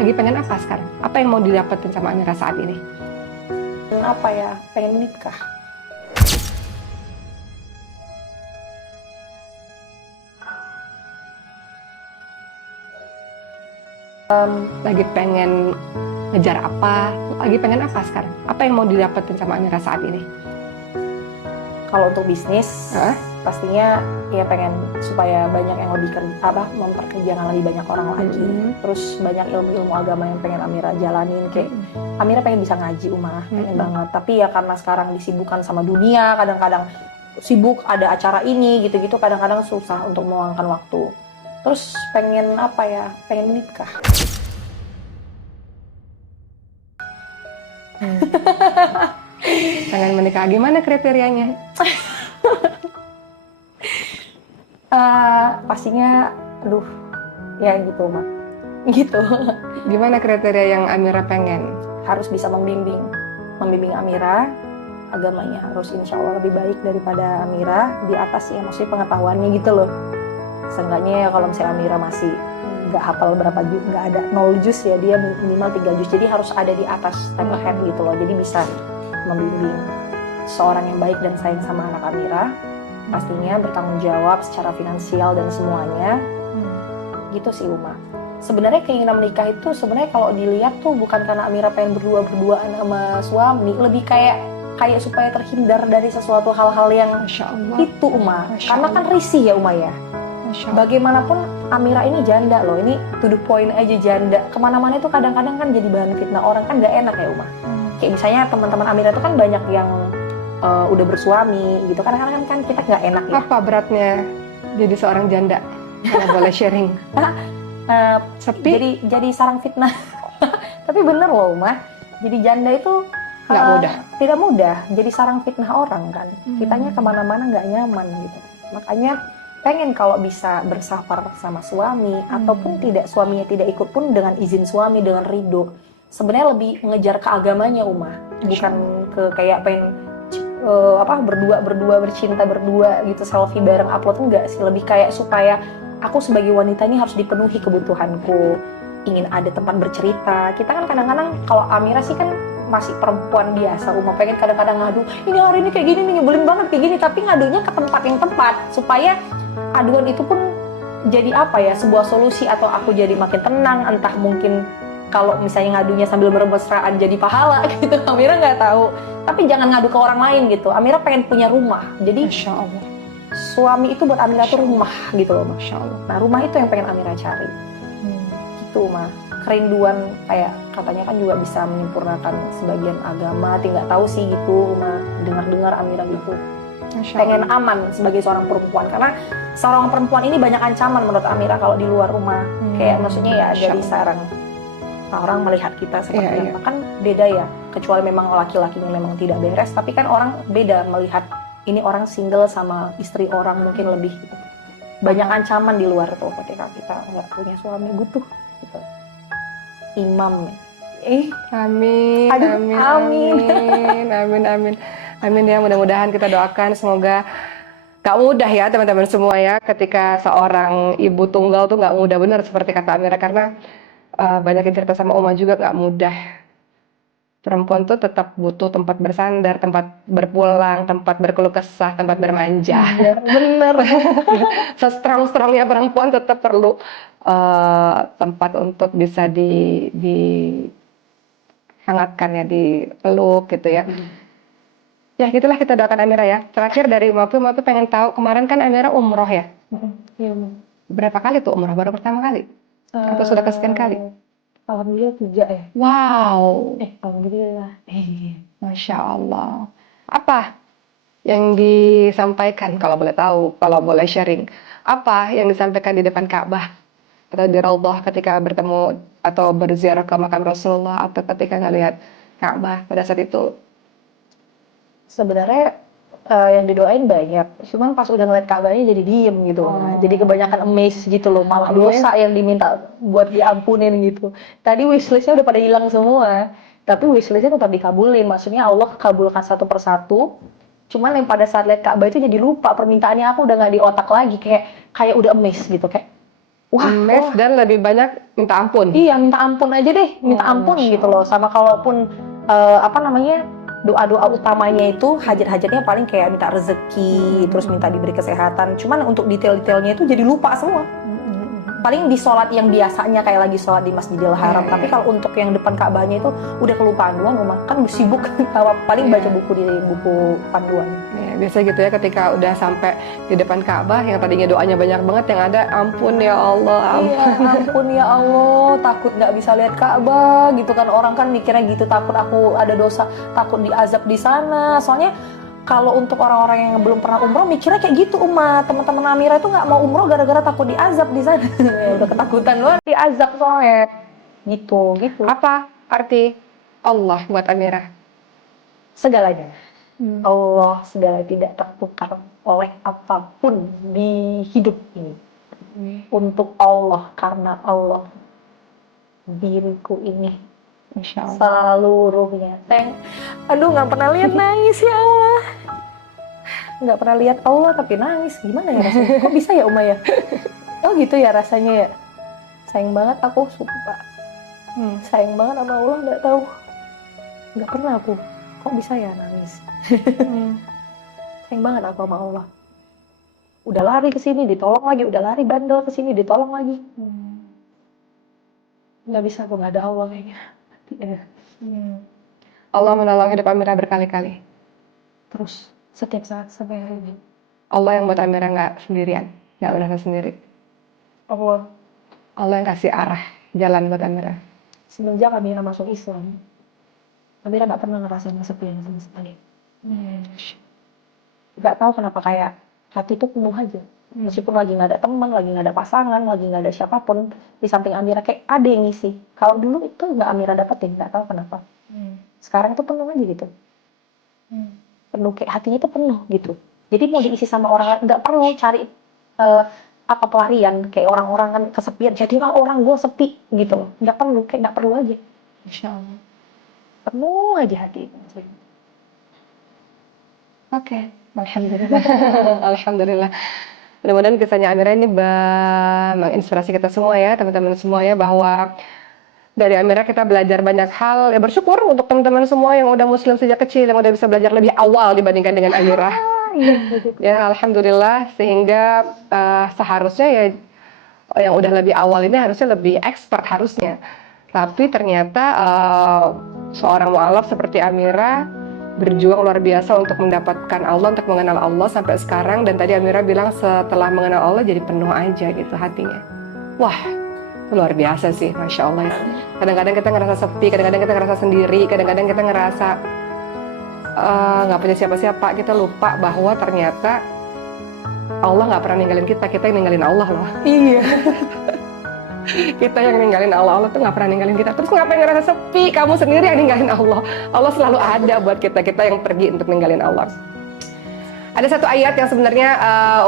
Lagi pengen apa sekarang? Apa yang mau didapetin sama Amira saat ini? Apa ya? Pengen menikah. Lagi pengen ngejar apa? Lagi pengen apa sekarang? Apa yang mau didapetin sama Amira saat ini? Kalau untuk bisnis, pastinya ya pengen supaya banyak yang lebih memperkerjakan lebih banyak orang lagi. Terus banyak ilmu-ilmu agama yang pengen Amira jalanin. Kayak Amira pengen bisa ngaji pengen banget. Tapi ya karena sekarang disibukkan sama dunia, kadang-kadang sibuk ada acara ini gitu-gitu, kadang-kadang susah untuk meluangkan waktu. Terus pengen apa ya? Pengen menikah. Pengen menikah, gimana kriterianya? Pastinya, ya gitu Mak. Gitu. Gimana kriteria yang Amira pengen? Harus bisa membimbing Amira, agamanya harus insya Allah lebih baik daripada Amira, di atas ya maksudnya pengetahuannya gitu loh. Seenggaknya ya kalau misalnya Amira masih nggak hafal berapa juz, nggak ada 0 juz ya, dia minimal 3 juz, jadi harus ada di atas step ahead gitu loh, jadi bisa membimbing seorang yang baik dan sayang sama anak Amira, pastinya bertanggung jawab secara finansial dan semuanya. Gitu sih Uma. Sebenarnya keinginan menikah itu sebenarnya kalau dilihat tuh bukan karena Amira pengen berduaan sama suami, lebih kayak supaya terhindar dari sesuatu hal-hal yang itu Uma. Karena kan risih ya Uma ya. Bagaimanapun Amira ini janda loh, ini to the point aja janda. Kemana-mana itu kadang-kadang kan jadi bahan fitnah orang, kan nggak enak ya Uma. Kayak misalnya teman-teman Amira itu kan banyak yang udah bersuami gitu, kadang-kadang kan kita nggak enak ya. Apa beratnya jadi seorang janda? Kalau boleh sharing. Sepi. Jadi sarang fitnah. Tapi bener loh Uma, jadi janda itu nggak mudah. Tidak mudah, jadi sarang fitnah orang kan. Kitanya kemana-mana nggak nyaman gitu. Makanya pengen kalau bisa bersafar sama suami, ataupun tidak, suaminya tidak ikut pun dengan izin suami, dengan ridho. Sebenarnya lebih mengejar keagamanya Uma, bukan ke kayak pengen berdua bercinta berdua gitu, selfie bareng upload, enggak sih. Lebih kayak supaya aku sebagai wanita ini harus dipenuhi kebutuhanku, ingin ada tempat bercerita. Kita kan kadang-kadang, kalau Amira sih kan masih perempuan biasa Uma, pengen kadang-kadang ngadu, ini hari ini kayak gini nih, nyebelin banget kayak gini, tapi ngadunya ke tempat yang tepat supaya aduan itu pun jadi apa ya, sebuah solusi, atau aku jadi makin tenang. Entah mungkin kalau misalnya ngadunya sambil bermesraan jadi pahala gitu, Amira nggak tahu. Tapi jangan ngadu ke orang lain gitu. Amira pengen punya rumah, jadi Masya Allah, suami itu buat Amira tuh rumah gitu loh Masya Allah. Nah rumah itu yang pengen Amira cari. Gitu mah, kerinduan kayak katanya kan juga bisa menyempurnakan sebagian agama, tinggal tahu sih gitu mah, dengar-dengar Amira gitu. Pengen aman sebagai seorang perempuan, karena seorang perempuan ini banyak ancaman menurut Amira kalau di luar rumah. Kayak maksudnya ya jadi sarang orang melihat kita seperti apa, kan beda ya, kecuali memang laki-lakinya memang tidak beres, tapi kan orang beda melihat ini orang single sama istri orang, mungkin lebih gitu. Banyak ancaman di luar tuh ketika kita nggak punya suami butuh gitu. Imam Amin, Aduh, amin ya, mudah-mudahan kita doakan semoga gak mudah ya teman-teman semua ya, ketika seorang ibu tunggal tuh gak mudah, benar seperti kata Amira, karena banyak yang cerita sama Oma juga gak mudah. Perempuan tuh tetap butuh tempat bersandar, tempat berpulang, tempat berkeluh kesah, tempat bermanja. Iya, bener. Sestrong-strongnya perempuan tetap perlu tempat untuk bisa dihangatkan ya, dipeluk gitu ya. Ya gitulah, kita doakan Amira ya. Terakhir dari Mafi pengen tahu, kemarin kan Amira umroh ya? Iya. Berapa kali tuh umroh? Baru pertama kali? Atau sudah kesekian kali? Alhamdulillah 3 ya. Wow. Alhamdulillah. Masya Allah. Apa yang disampaikan, kalau boleh tahu, kalau boleh sharing? Apa yang disampaikan di depan Ka'bah? Atau di Raudhah ketika bertemu atau berziarah ke makam Rasulullah, atau ketika ngelihat Ka'bah pada saat itu? Sebenarnya yang didoain banyak, cuman pas udah ngeliat Ka'bahnya jadi diem gitu. Jadi kebanyakan amazed gitu loh, malah dosa yang diminta buat diampunin gitu. Tadi wishlistnya udah pada hilang semua, tapi wishlistnya tetap dikabulin. Maksudnya Allah kabulkan satu persatu. Cuman yang pada saat lihat Ka'bah itu jadi lupa permintaannya, aku udah nggak di otak lagi, kayak udah amazed gitu, kayak Emes dan lebih banyak minta ampun. Iya, minta ampun aja deh, minta ampun gitu loh. Sama kalaupun doa-doa utamanya itu hajat-hajatnya paling kayak minta rezeki, terus minta diberi kesehatan. Cuman untuk detail-detailnya itu jadi lupa semua. Paling di sholat yang biasanya kayak lagi sholat di Masjidil Haram, tapi kalau untuk yang depan Ka'bahnya itu udah kelupaan duluan, kan sibuk paling baca buku di buku panduan. Ya, biasa gitu ya, ketika udah sampai di depan Ka'bah yang tadinya doanya banyak banget, yang ada ampun ya Allah, ampun. Iya, ampun ya Allah, takut nggak bisa lihat Ka'bah gitu kan, orang kan mikirnya gitu, takut aku ada dosa, takut diazab di sana. Soalnya kalau untuk orang-orang yang belum pernah umroh mikirnya kayak gitu, teman-teman Amira itu nggak mau umroh gara-gara takut diazab di sana. Ya, udah ketakutan luar diazab soalnya. Gitu. Apa arti Allah buat Amira? Segalanya. Allah segala tidak tertukar oleh apapun di hidup ini. Untuk Allah, karena Allah, diriku ini Insya Allah. seluruhnya. Aduh, nggak pernah lihat nangis ya Allah. Nggak pernah lihat Allah tapi nangis. Gimana ya rasanya? Kok bisa ya Uma ya? Oh gitu ya rasanya ya. Sayang banget aku, sumpah. Sayang banget sama Allah, nggak tahu. Nggak pernah aku. Kok bisa ya nangis? Sayang banget aku sama Allah. Udah lari ke sini ditolong lagi, udah lari bandel ke sini ditolong lagi. Nggak bisa aku, nggak ada Allah kayaknya. Allah menolong hidup Amira berkali-kali. Terus setiap saat sampai hari ini. Allah yang buat Amira nggak sendirian, nggak merasa sendiri. Allah Allah yang kasih arah jalan buat Amira. semenjak Amira masuk Islam, Amira nggak pernah ngerasain kesepian sama sekali. Nggak tahu kenapa kayak hati itu penuh aja. Meskipun lagi nggak ada teman, lagi nggak ada pasangan, lagi nggak ada siapapun di samping Amira, kayak ada yang ngisi. Kalau dulu itu nggak Amira dapetin, nggak tahu kenapa. Sekarang itu penuh aja gitu. Penuh, kayak hatinya itu penuh gitu. Jadi mau diisi sama orang, nggak perlu cari apa pelarian, kayak orang-orang kan kesepian. Jadi orang gue sepi gitu, nggak perlu, kayak nggak perlu aja. Insya Allah. Penuh aja hati. Oke, alhamdulillah. Alhamdulillah. Mudah-mudahan kisahnya Amira ini menginspirasi kita semua ya, teman-teman semua ya, bahwa dari Amira kita belajar banyak hal. Ya, bersyukur untuk teman-teman semua yang udah muslim sejak kecil, yang udah bisa belajar lebih awal dibandingkan dengan Amira. Ya, alhamdulillah, sehingga seharusnya ya yang udah lebih awal ini harusnya lebih expert harusnya. Tapi ternyata seorang mu'alaf seperti Amira berjuang luar biasa untuk mendapatkan Allah, untuk mengenal Allah sampai sekarang. Dan tadi Amira bilang setelah mengenal Allah jadi penuh aja gitu hatinya. Wah, luar biasa sih, Masya Allah ya. Kadang-kadang kita ngerasa sepi, kadang-kadang kita ngerasa sendiri, kadang-kadang kita ngerasa nggak punya siapa-siapa. Kita lupa bahwa ternyata Allah nggak pernah ninggalin kita, kita yang ninggalin Allah loh. Iya. Kita yang ninggalin Allah, Allah tuh nggak pernah ninggalin kita. Terus ngapain ngerasa sepi? Kamu sendiri yang ninggalin Allah. Allah selalu ada buat kita, kita yang pergi untuk ninggalin Allah. Ada satu ayat yang sebenarnya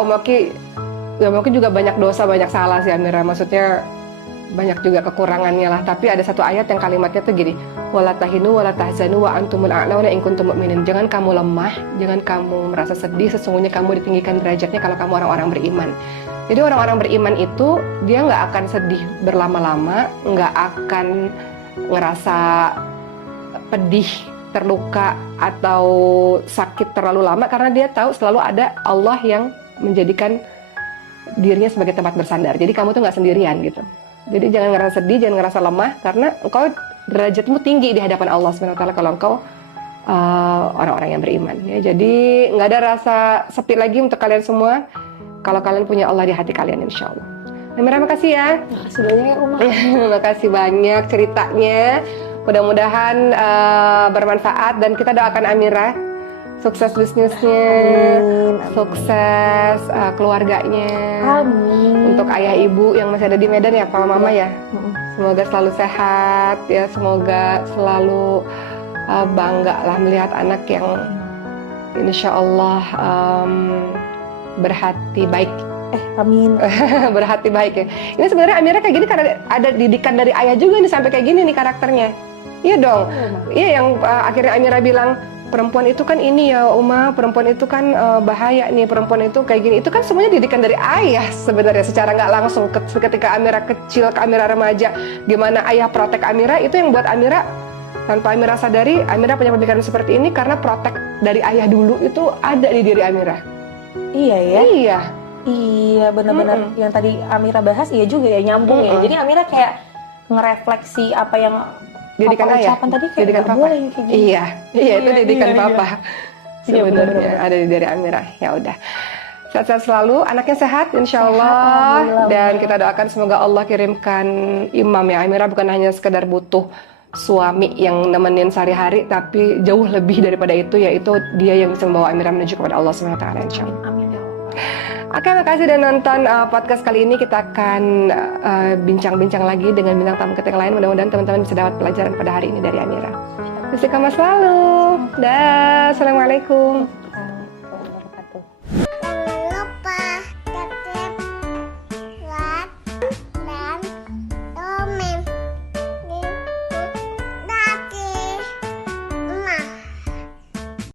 Oki juga banyak dosa, banyak salah sih Amira. Maksudnya banyak juga kekurangannya lah. Tapi ada satu ayat yang kalimatnya tuh gini, wala tahinu wala tahzanu wa antumul a'launa in kuntum mu'minin. Jangan kamu lemah, jangan kamu merasa sedih, sesungguhnya kamu ditinggikan derajatnya kalau kamu orang-orang beriman. Jadi orang-orang beriman itu dia nggak akan sedih berlama-lama, nggak akan ngerasa pedih, terluka atau sakit terlalu lama, karena dia tahu selalu ada Allah yang menjadikan dirinya sebagai tempat bersandar. Jadi kamu tuh nggak sendirian gitu. Jadi jangan ngerasa sedih, jangan ngerasa lemah, karena engkau derajatmu tinggi di hadapan Allah SWT kalau engkau orang-orang yang beriman. Ya, jadi nggak ada rasa sepi lagi untuk kalian semua kalau kalian punya Allah di hati kalian, insya Allah. Amira, makasih ya. Makasih banyak ya Uma. Makasih banyak ceritanya. Mudah-mudahan bermanfaat dan kita doakan Amira sukses bisnisnya, sukses keluarganya. Amin. Untuk ayah ibu yang masih ada di Medan ya, Papa Mama ya. Semoga selalu sehat ya, semoga selalu bangga lah melihat anak yang insya Allah berhati baik. Amin. Berhati baik ya. Ini sebenarnya Amira kayak gini karena ada didikan dari ayah juga nih sampai kayak gini nih karakternya. Iya dong. Iya yang akhirnya Amira bilang perempuan itu kan ini ya Uma, perempuan itu kan bahaya nih, perempuan itu kayak gini. Itu kan semuanya didikan dari ayah sebenarnya secara nggak langsung. Ketika Amira kecil, Amira remaja, gimana ayah protek Amira, itu yang buat Amira, tanpa Amira sadari, Amira punya pemikiran seperti ini karena protek dari ayah dulu itu ada di diri Amira. Iya ya. Iya. Iya, benar-benar yang tadi Amira bahas, iya juga ya, nyambung ya. Jadi Amira kayak ngerefleksi apa yang Didikan Papa ayah, ucapan tadi, kayak didikan nggak papa. boleh kayak gini. Iya, itu didikan iya. papa. Iya, Sebenarnya benar-benar. ada di diri Amira. Ya udah. Sehat-sehat selalu, anaknya sehat insya Allah. alhamdulillah, Dan Uma. kita doakan semoga Allah kirimkan imam ya. Amira bukan hanya sekedar butuh suami yang nemenin sehari-hari, tapi jauh lebih daripada itu, yaitu dia yang bisa membawa Amira menuju kepada Allah SWT insya Allah. Amin ya Allah. Oke, makasih udah nonton podcast kali ini. Kita akan bincang-bincang lagi dengan bintang tamu kita yang lain. Mudah-mudahan teman-teman bisa dapat pelajaran pada hari ini dari Amira. Istiqomah selalu. Dah, assalamualaikum.